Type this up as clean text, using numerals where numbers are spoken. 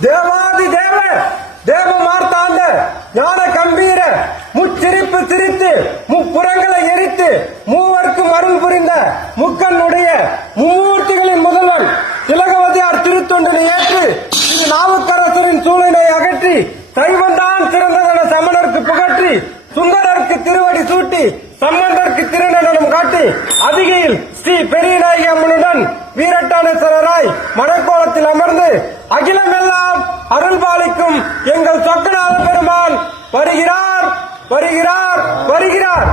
தேவாதி தேவ தேவ மார்த்தாண்ட ஞான கம்பீர முச்சிரிப்பு சிரித்து முப்புறங்களை எரித்து மூவர்க்கும் அருள் புரிந்த முக்கனுடைய மும்மூர்த்திகளின் முதல்வன் திலகவதியார் திருத்தொண்டினை ஏற்று இது நாவுக்கரசரின் சூழலை அகற்றி சைவந்தான் சிறந்ததென சமணருக்கு புகற்றி சுந்தரருக்கு திருவடி சூட்டி சம்பந்தருக்கு திருநடனம் காட்டி அதிகையில் ஸ்ரீ பெரியநாயகி அம்மனுடன் வீரட்டானேஸ்வரராய் மணக்கோலத்தில் அமர்ந்து அகிலமெல்லாம் அருள் பாலிக்கும் எங்கள் சொக்கநாத பெருமான் வருகிறார் வருகிறார் வருகிறார்.